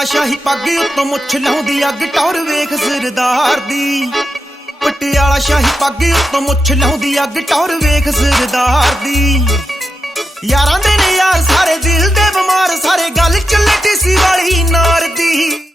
ਪਟਿਆਲਾ ਸ਼ਾਹੀ ਪੱਗ ਉੱਤੋਂ ਮੁੱਛ ਲਾਉਂਦੀ ਅੱਗ ਟੌਰ ਵੇਖ ਸਰਦਾਰ ਦੀ। ਪਟਿਆਲਾ ਸ਼ਾਹੀ ਪੱਗ ਉੱਤੋਂ ਮੁੱਛ ਲਾਉਂਦੀ ਅੱਗ ਟੌਰ ਵੇਖ ਸਰਦਾਰ ਦੀ। ਯਾਰਾਂ ਦੇ ਨੇ ਯਾਰ ਸਾਰੇ ਦਿਲ ਦੇ ਬਿਮਾਰ, ਸਾਰੇ ਗੱਲ ਚੱਲੇ ਟੀਸੀ ਵਾਲੀ ਨਾਰ ਦੀ।